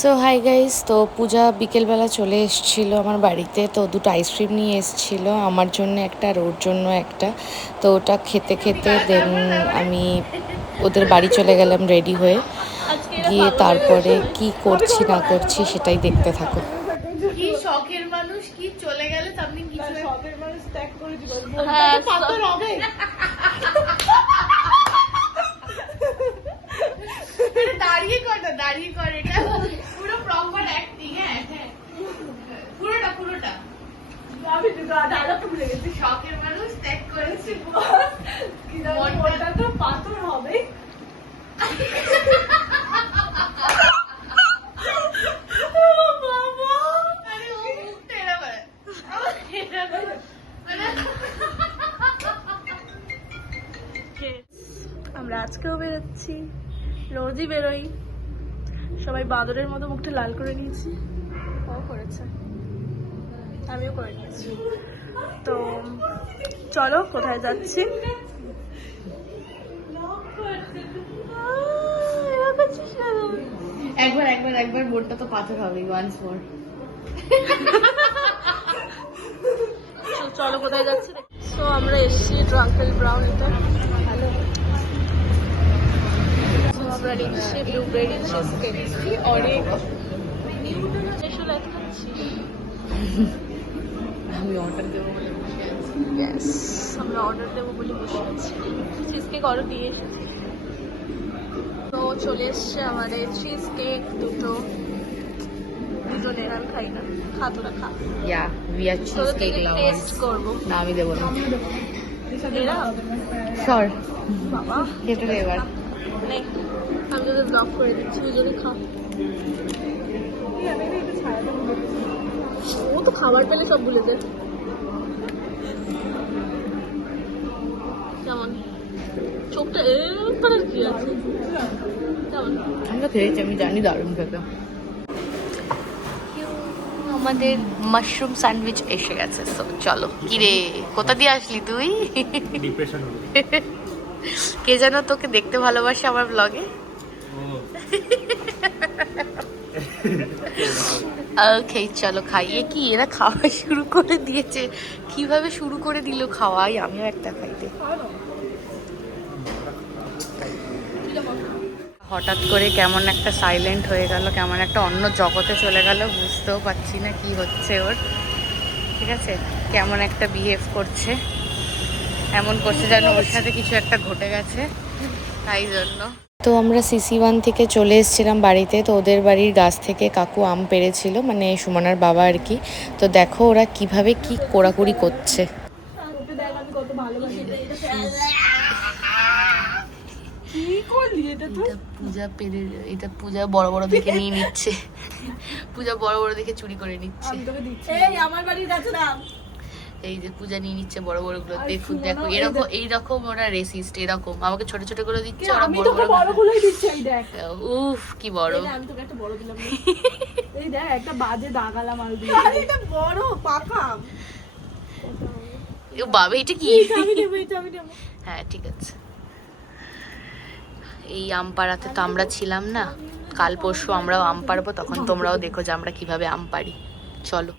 So hi guys, তো পূজা বিকেলবেলা চলে এসেছিলো আমার বাড়িতে। তো দুটো আইসক্রিম নিয়ে এসেছিলো, আমার জন্য একটা আর ওর জন্য একটা। তো ওটা খেতে খেতে দেন আমি ওদের বাড়ি চলে গেলাম রেডি হয়ে। গিয়ে তারপরে কি করছি না করছি সেটাই দেখতে থাকো। কি শখের মানুষ, কি চলে গেলে সামথিং কিছু শখের মানুষ ত্যাগ করে দিল। পাথর হবে। দাঁড়িয়ে কর না, দাঁড়িয়ে কর, এটা পুরো প্রপার অ্যাক্টিং। হ্যাঁ হ্যাঁ, পুরোটা পুরোটা। আমি ডায়লগটা ভুলে গেছি। শখের মানুষ ত্যাগ করেছি, মনটা তো পাথর হবে। আমরা আজকেও বেরোচ্ছি, রোজই বেরোই। সবাই বাঁদরের মতো মুখটা লাল করে নিয়েছি, ও করেছে, আমিও করে নিয়েছি। তো চলো কোথায় যাচ্ছি। একবার একবার একবার বোর্ডটা তো পাথর হবে, ওয়ান্স মোর। চলো কোথায় যাচ্ছি। তো আমরা এসেছি ট্রাঙ্কেল ব্রাউন, এটা ভালো। আমরা নিচ্ছি ব্লুবেরি চিজ কেক, অনেক আমি অর্ডার দেবো বলে বসে আছি। আমরা অর্ডার দেবো বলে বসে আছি, চিজ কেক অর্ডার দিয়ে এসেছি। তো চলে এসছে আমাদের চিজ কেক দুটো, দুজনের। আমি খাই না, খা তোরা খা। we are cheesecake lovers. Test করবো না আমি দেবো না, এরা সর বাবা কেটে দে এবার। নে, আমি তোদের ব্লক করে দিচ্ছি, দুজনে খা। ও তো খাবার পেলে সব ভুলে যায়। কেমন চোখটা এবার আর কি আছে, কেমন? আমি তো খেয়েছি, আমি জানি দারুণ খেতে। আমাদের মাশরুম স্যান্ডউইচ এসে গেছে। তো চলো। কিরে, কোথা দিয়ে আসলি তুই? কে যেন তোকে দেখতে ভালোবাসে আমার ব্লগে। ওকে চলো খাইয়ে। কি এরা খাওয়া শুরু করে দিয়েছে, কিভাবে শুরু করে দিল খাওয়াই, আমিও একটা খাইতে। হঠাৎ করে কেমন একটা সাইলেন্ট হয়ে গেল, কেমন একটা অন্য জগতে চলে গেল, বুঝতেও পারছি না কি হচ্ছে ওর। ঠিক আছে, কেমন একটা বিহেভ করছে, এমন করছে যেন ওর সাথে কিছু একটা ঘটে গেছে, তাই জন্য। তো আমরা CC1 থেকে চলে এসেছিলাম বাড়িতে। তো ওদের বাড়ির গাছ থেকে কাকু আম পেড়েছিল, মানে সুমনার বাবা আর কি। তো দেখো ওরা কিভাবে কি কোড়াকুড়ি করছে। এটা পূজা বড় বড় দেখে নিয়ে নিচ্ছে, পূজা বড় বড় দেখে চুরি করে নিচ্ছে। এই যে পূজা নিয়ে নিচ্ছে বড় বড় গুলো, দেখুন দেখো, এরকম এইরকম ওরা রেসিস্ট, এরকম আমাকে ছোট ছোট গুলো দিচ্ছে, ওরা বড় গুলোই দিচ্ছে। এই দেখ, উফ কি বড়। আমি তোকে একটা বড় দিলাম, এই দেখ একটা বাজে দাগালাম আলু দিয়ে। আরে এটা বড় পাকা আম। বাবা এটা কি? আমি দেব, এটা আমি দেব। হ্যাঁ ঠিক আছে। এই আম পাড়াতে তো আমরা ছিলাম না, কাল পরশু আমরাও আম পাড়বো, তখন তোমরাও দেখো যে আমরা কিভাবে আম পাড়ি। চলো।